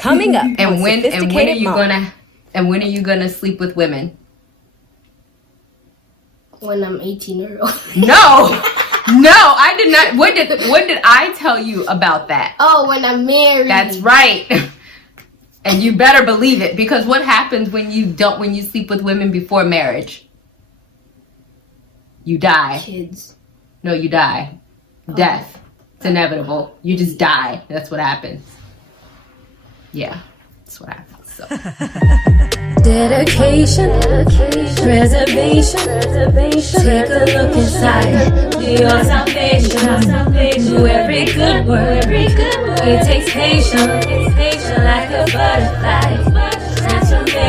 Coming up And when are you gonna sleep with women? When I'm 18 years old. No, I did not. What did I tell you about that? Oh, when I'm married. That's right. And you better believe it, because what happens when you sleep with women before marriage? You die. Kids. No, you die. Death. It's inevitable. You just die. That's what happens. Yeah, that's what happens. So. Dedication, preservation. Take a look inside. Do your salvation. Do every good work. It takes patience like a butterfly.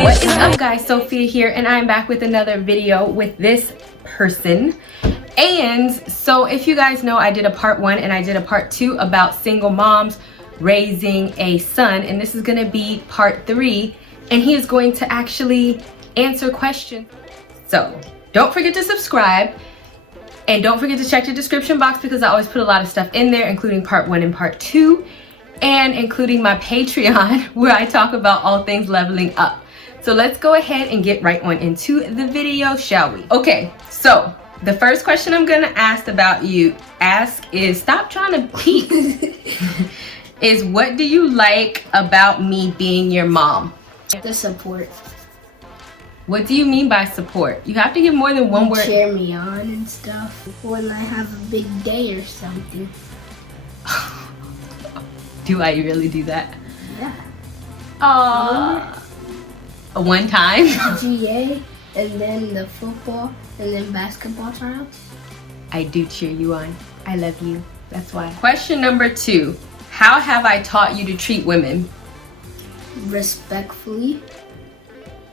What is up, guys? Sophia here, and I'm back with another video with this person. And so if you guys know, I did a part 1 and I did a part 2 about single moms raising a son, and this is going to be part 3, and he is going to actually answer questions. So don't forget to subscribe, and don't forget to check the description box, because I always put a lot of stuff in there, including part 1 and part 2, and including my Patreon where I talk about all things leveling up. So let's go ahead and get right on into the video, shall we? Okay, so the first question I'm gonna ask is, stop trying to peek, is what do you like about me being your mom? The support. What do you mean by support? You have to give more than one word. Cheer me on and stuff when I have a big day or something. Do I really do that? Yeah. One time? GA, and then the football, and then basketball tryouts. I do cheer you on. I love you. That's why. Question number 2. How have I taught you to treat women? Respectfully,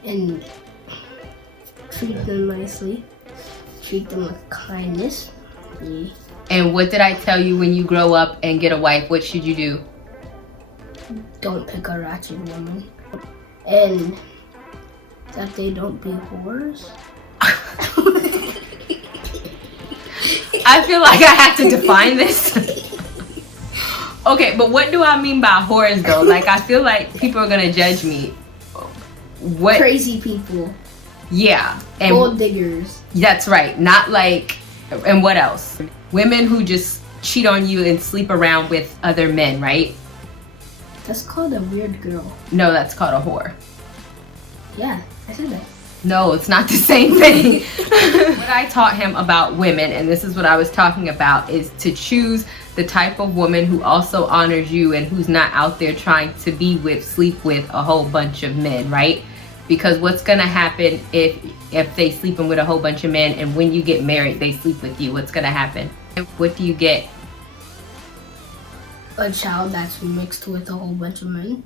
and treat them nicely. Treat them with kindness. Yeah. And what did I tell you when you grow up and get a wife? What should you do? Don't pick a ratchet woman. And that they don't be whores. I feel like I have to define this. Okay, but what do I mean by whores though? Like, I feel like people are gonna judge me. What? Crazy people. Yeah. And gold diggers. That's right. Not like, and what else? Women who just cheat on you and sleep around with other men, right? That's called a weird girl. No, that's called a whore. Yeah, I said that. No, it's not the same thing. What I taught him about women, and this is what I was talking about, is to choose the type of woman who also honors you and who's not out there trying to sleep with a whole bunch of men, right? Because what's gonna happen if they sleeping with a whole bunch of men, and when you get married they sleep with you, what's gonna happen? What do you get? A child that's mixed with a whole bunch of men.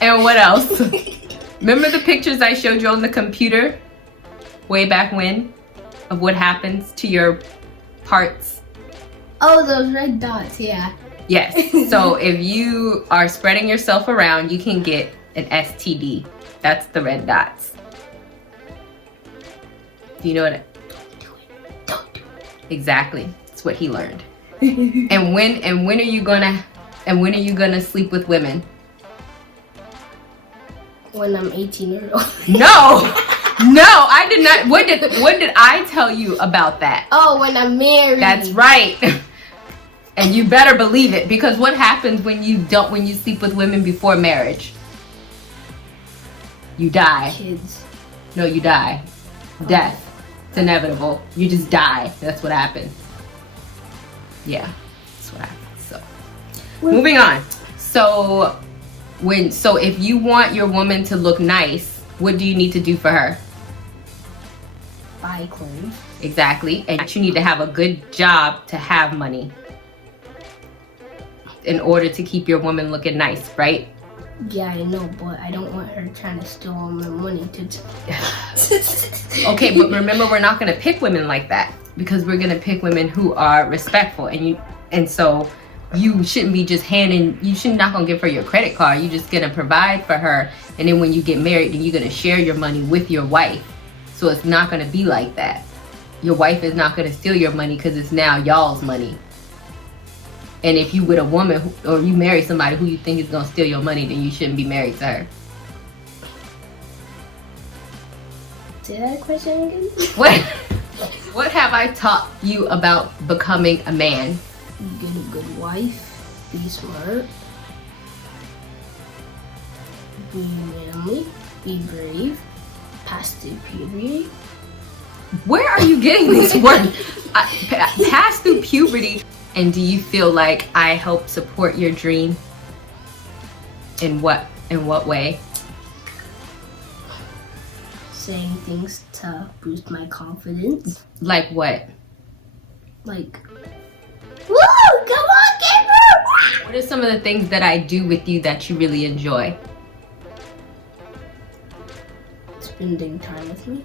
And what else? Remember the pictures I showed you on the computer way back when of what happens to your parts? Oh, those red dots, yeah. Yes. So if you are spreading yourself around, you can get an STD. That's the red dots. Do you know what? Don't do it. Exactly. That's what he learned. And when are you gonna sleep with women? When I'm 18 years old. No, I did not. What did I tell you about that? Oh, when I'm married. That's right. And you better believe it, because what happens when you sleep with women before marriage? You die. Kids. No, you die. Death. It's inevitable. You just die. That's what happens. Yeah, that's what happens. So, moving on. So if you want your woman to look nice, what do you need to do for her? Buy clothes. Exactly. And you need to have a good job to have money in order to keep your woman looking nice, right? Yeah, I know, but I don't want her trying to steal all my money to... Okay, but remember, we're not going to pick women like that, because we're going to pick women who are respectful, and so you shouldn't be just not going to give her your credit card. You're just going to provide for her, and then when you get married, then you're going to share your money with your wife. So it's not going to be like that. your wife is not going to steal your money because it's now y'all's money. And if you with a woman or you marry somebody who you think is going to steal your money, then you shouldn't be married to her. Say that question again? What have I taught you about becoming a man? Get a good wife, be smart, be manly, be brave, pass through puberty. Where are you getting these words? Pass through puberty. And do you feel like I help support your dream? In what way? Saying things to boost my confidence. Like what? Like, woo! Come on, Gabriel! What are some of the things that I do with you that you really enjoy? Spending time with me.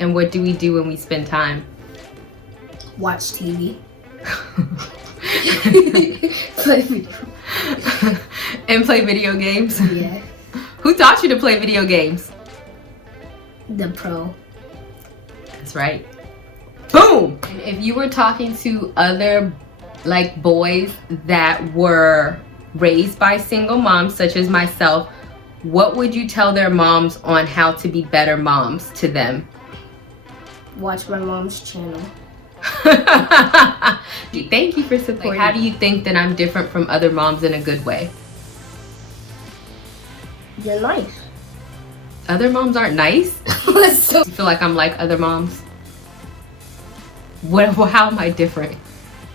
And what do we do when we spend time? Watch TV. Play video. And play video games? Yeah. Who taught you to play video games? The pro. That's right. Boom! And if you were talking to other like boys that were raised by single moms such as myself, what would you tell their moms on how to be better moms to them? Watch my mom's channel. Thank you for supporting. Like, how do you think that I'm different from other moms in a good way? You're nice. Other moms aren't nice? So You feel like I'm like other moms? How am I different?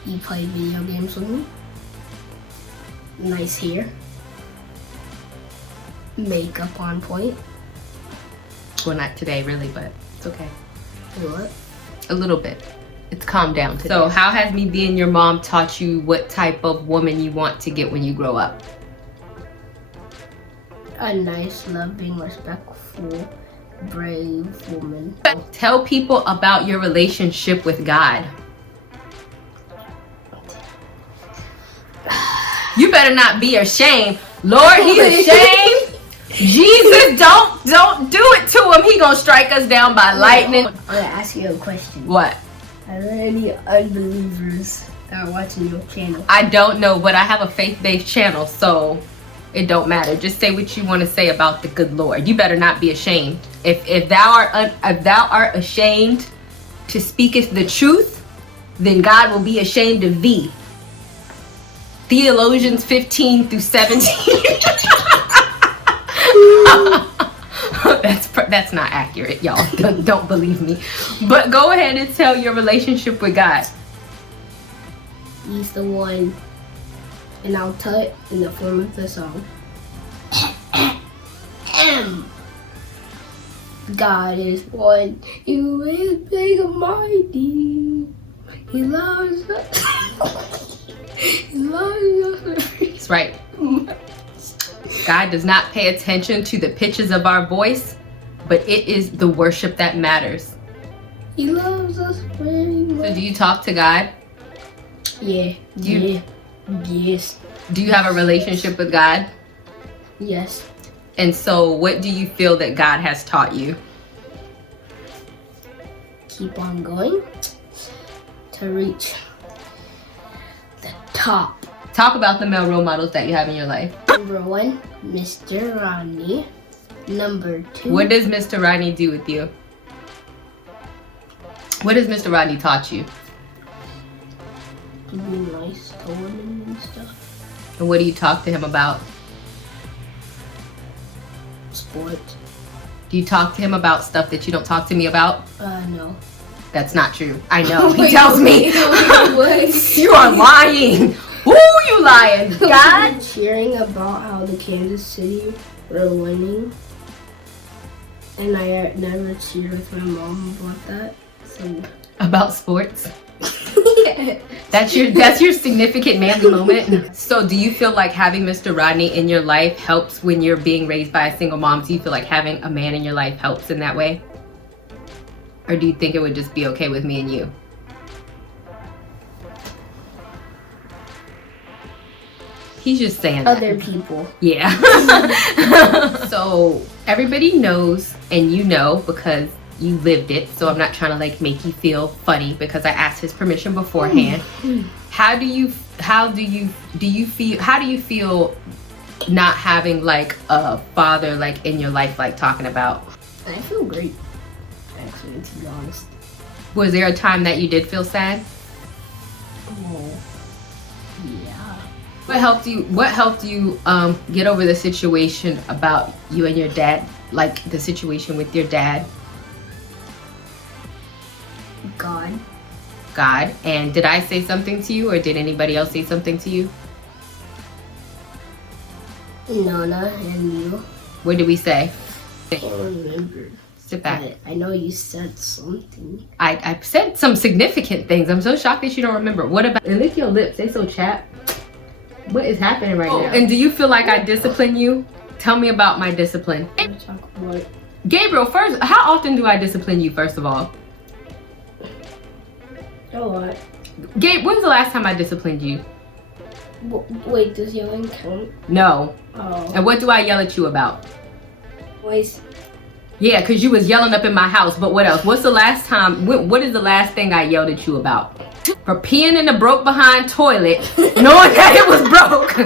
you play video games with me. Nice hair. Makeup on point. Well, not today really, but it's okay. What? A little bit. It's calmed down today. So how has me being your mom taught you what type of woman you want to get when you grow up? A nice, loving, respectful, brave woman. Tell people about your relationship with God. You better not be ashamed. Lord, he's ashamed. Jesus, don't do it to him. He gonna strike us down by lightning. I'm gonna ask you a question. What? Are there any unbelievers that are watching your channel? I don't know, but I have a faith-based channel, so it don't matter. Just say what you want to say about the good Lord. You better not be ashamed. If thou art ashamed to speaketh the truth, then God will be ashamed of thee. Theologians 15 through 17. That's not accurate, y'all. Don't believe me. But go ahead and tell your relationship with God. He's the one, and I'll tell it in the form of the song. God is one, you is big and mighty. He loves us. He loves us. That's right. God does not pay attention to the pitches of our voice, but it is the worship that matters. He loves us very much. So do you talk to God? Yeah. Yes. Do you have a relationship with God? Yes. And so what do you feel that God has taught you? Keep on going to reach the top. Talk about the male role models that you have in your life. Number 1, Mr. Rodney. Number 2. What does Mr. Rodney do with you? What has Mr. Rodney taught you? To be nice to women and stuff. And what do you talk to him about? Sports. Do you talk to him about stuff that you don't talk to me about? No. That's not true. I know. He tells me. What? You are lying. Ooh, you lying. God. Cheering about how the Kansas City were winning. And I never cheered with my mom about that. So. About sports? That's your significant manly moment. So do you feel like having Mr. Rodney in your life helps when you're being raised by a single mom? Do you feel like having a man in your life helps in that way? Or do you think it would just be okay with me and you? He's just saying Other that. people. Yeah. So everybody knows, and you know because you lived it, so I'm not trying to like make you feel funny because I asked his permission beforehand. How do you feel not having like a father like in your life, like talking about? I feel great, actually, to be honest. Was there a time that you did feel sad? Oh, yeah. What helped you get over the situation about you and your dad, like the situation with your dad? God. And did I say something to you, or did anybody else say something to you? Nana and you. What did we say? I can't remember. Sit back. But I know you said something. I said some significant things. I'm so shocked that you don't remember. What about, and lick your lips, they so chapped. What is happening right now? And do you feel like I discipline you? Tell me about my discipline. Talk about Gabriel, first, how often do I discipline you, first of all? a lot. Gabe, when's the last time I disciplined you? Wait, does yelling count? No. Oh. And what do I yell at you about? Voice. Yeah, because you was yelling up in my house, but what else? What's the last time, what is the last thing I yelled at you about? For peeing in the broke behind toilet, knowing that it was broke,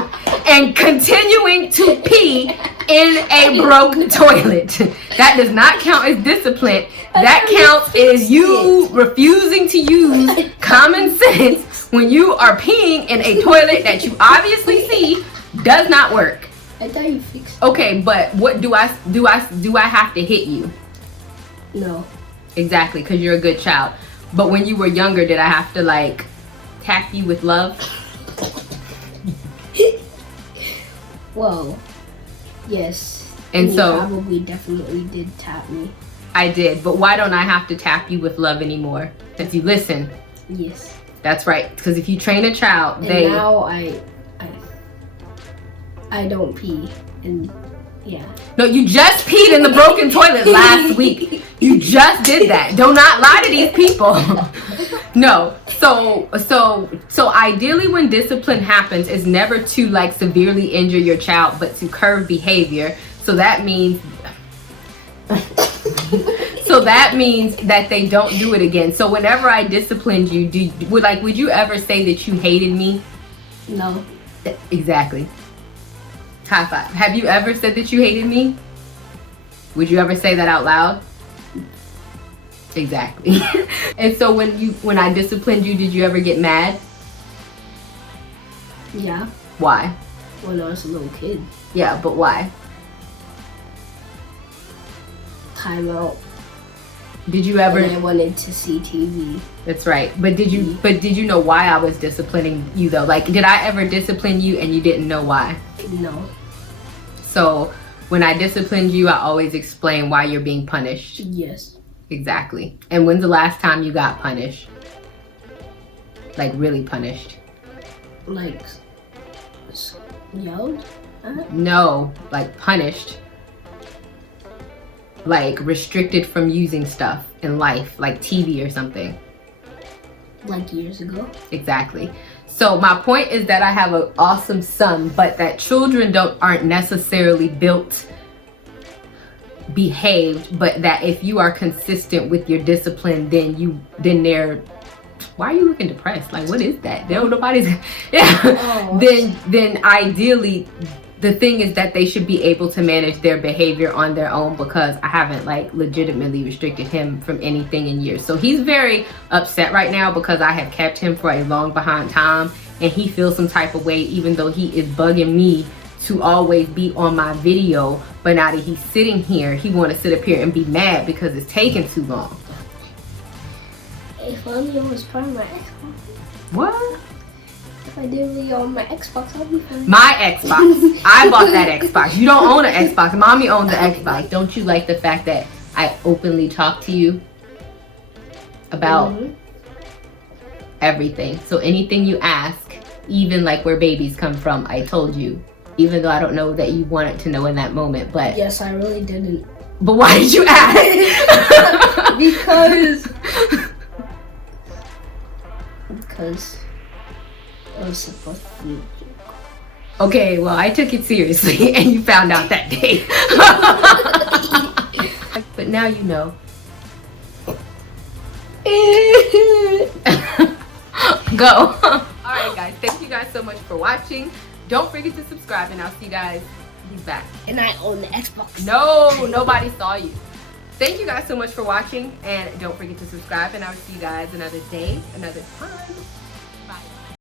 and continuing to pee in a broke toilet. That does not count as discipline. That counts as you refusing to use common sense when you are peeing in a toilet that you obviously see does not work. I thought you fixed it. Okay, but what do I have to hit you? No. Exactly, because you're a good child. But when you were younger, did I have to like tap you with love? Well, yes. And you so probably definitely did tap me. I did, but why don't I have to tap you with love anymore? Since you listen. Yes. That's right, because if you train a child, and now I don't pee, and yeah. No, you just peed in the broken toilet last week. You just did that. Do not lie to these people. No. So ideally when discipline happens, it's never to like severely injure your child, but to curb behavior. So that means that they don't do it again. So whenever I disciplined you, would you ever say that you hated me? No. Exactly. High five. Have you ever said that you hated me? Would you ever say that out loud? Exactly. And so when I disciplined you, did you ever get mad? Yeah. Why? When I was a little kid. Yeah, but why? Time out. Did you ever? When I wanted to see TV. That's right. But did you know why I was disciplining you though? Like, did I ever discipline you and you didn't know why? No. So when I disciplined you, I always explain why you're being punished. Yes. Exactly. And when's the last time you got punished? Like really punished? Like yelled at? No, like punished. Like restricted from using stuff in life, like TV or something. Like years ago. Exactly. So my point is that I have an awesome son, but that children aren't necessarily built behaved, but that if you are consistent with your discipline, then they're. Why are you looking depressed? Like, what is that? Nobody's. Yeah. Oh. Then ideally, the thing is that they should be able to manage their behavior on their own, because I haven't like legitimately restricted him from anything in years. So he's very upset right now because I have kept him for a long behind time, and he feels some type of way even though he is bugging me to always be on my video. But now that he's sitting here, he want to sit up here and be mad because it's taking too long. If only it was part of my Xbox. What? If I did video on my Xbox, I'll be fine. My Xbox. I bought that Xbox. You don't own an Xbox. Mommy owns the Xbox. Don't you like the fact that I openly talk to you about everything? So anything you ask, even like where babies come from, I told you. Even though I don't know that you wanted to know in that moment, but yes, I really didn't. But why did you ask? Because I was supposed to be. Okay, well, I took it seriously and you found out that day. But now you know. Go. Alright guys, thank you guys so much for watching. Don't forget to subscribe and I'll see you guys. He's back. And I own the Xbox. No, nobody saw you. Thank you guys so much for watching and don't forget to subscribe and I'll see you guys another day, another time.